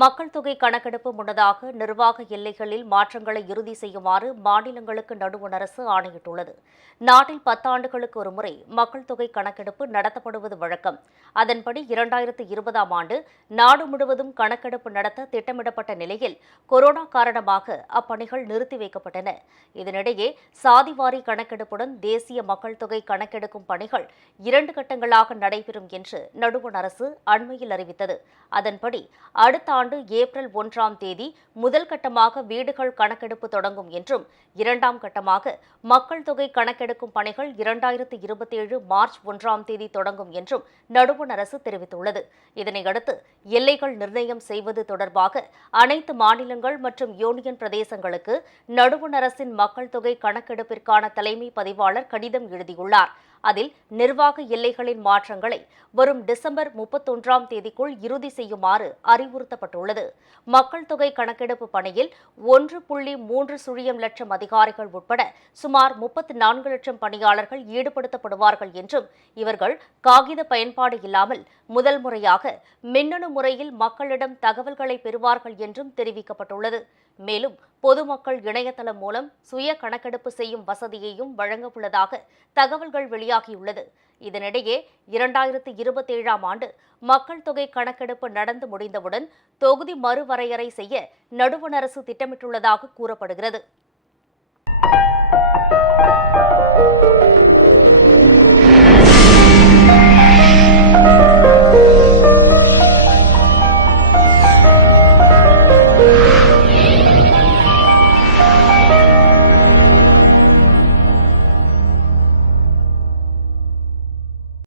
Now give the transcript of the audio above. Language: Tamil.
மக்கள் தொகை கணக்கெடுப்பு முன்னதாக நிர்வாக எல்லைகளில் மாற்றங்களை இறுதி செய்யுமாறு மாநிலங்களுக்கு நடுவண் அரசு ஆணையிட்டுள்ளது. நாட்டில் பத்தாண்டுகளுக்கு ஒருமுறை மக்கள் தொகை கணக்கெடுப்பு நடத்தப்படுவது வழக்கம். அதன்படி இரண்டாயிரத்து இருபதாம் ஆண்டு நாடு முழுவதும் கணக்கெடுப்பு நடத்த திட்டமிடப்பட்ட நிலையில் கொரோனா காரணமாக அப்பணிகள் நிறுத்தி வைக்கப்பட்டன. இதனிடையே சாதிவாரி கணக்கெடுப்புடன் தேசிய மக்கள் தொகை கணக்கெடுக்கும் பணிகள் இரண்டு கட்டங்களாக நடைபெறும் என்று நடுவண் அரசு அண்மையில் அறிவித்தது. அதன்படி அடுத்த ஆண்டு ஏப்ரல் ஒன்றாம் தேதி முதல் கட்டமாக வீடுகள் கணக்கெடுப்பு தொடங்கும் என்றும் இரண்டாம் கட்டமாக மக்கள் தொகை கணக்கெடுக்கும் பணிகள் இரண்டாயிரத்து இருபத்தேழு மார்ச் ஒன்றாம் தேதி தொடங்கும் என்றும் நடுவண் அரசு தெரிவித்துள்ளது. இதனையடுத்து எல்லைகள் நிர்ணயம் செய்வது தொடர்பாக அனைத்து மாநிலங்கள் மற்றும் யூனியன் பிரதேசங்களுக்கு நடுவண் அரசின் மக்கள் தொகை கணக்கெடுப்பிற்கான தலைமை பதிவாளர் கடிதம் எழுதியுள்ளார். அதில் நிர்வாக எல்லைகளின் மாற்றங்களை வரும் டிசம்பர் முப்பத்தொன்றாம் தேதிக்குள் இறுதி செய்யுமாறு அறிவுறுத்தப்பட்டுள்ளது. மக்கள் தொகை கணக்கெடுப்பு பணியில் ஒன்று புள்ளி மூன்று சுழியம் லட்சம் அதிகாரிகள் உட்பட சுமார் முப்பத்தி நான்கு லட்சம் பணியாளர்கள் ஈடுபடுத்தப்படுவார்கள் என்றும் இவர்கள் காகித பயன்பாடு இல்லாமல் முதல் முறையாக மின்னணு முறையில் மக்களிடம் தகவல்களை பெறுவார்கள் என்றும் தெரிவிக்கப்பட்டுள்ளது. மேலும் பொதுமக்கள் இணையதளம் மூலம் சுய கணக்கெடுப்பு செய்யும் வசதியையும் வழங்கவுள்ளதாக தகவல்கள் வெளி வெளியாகியுள்ளது. இதனிடையே இரண்டாயிரத்து இருபத்தேழாம் ஆண்டு மக்கள் தொகை கணக்கெடுப்பு நடந்து முடிந்தவுடன் தொகுதி மறுவரையறை செய்ய நடுவண் அரசு திட்டமிட்டுள்ளதாக கூறப்படுகிறது.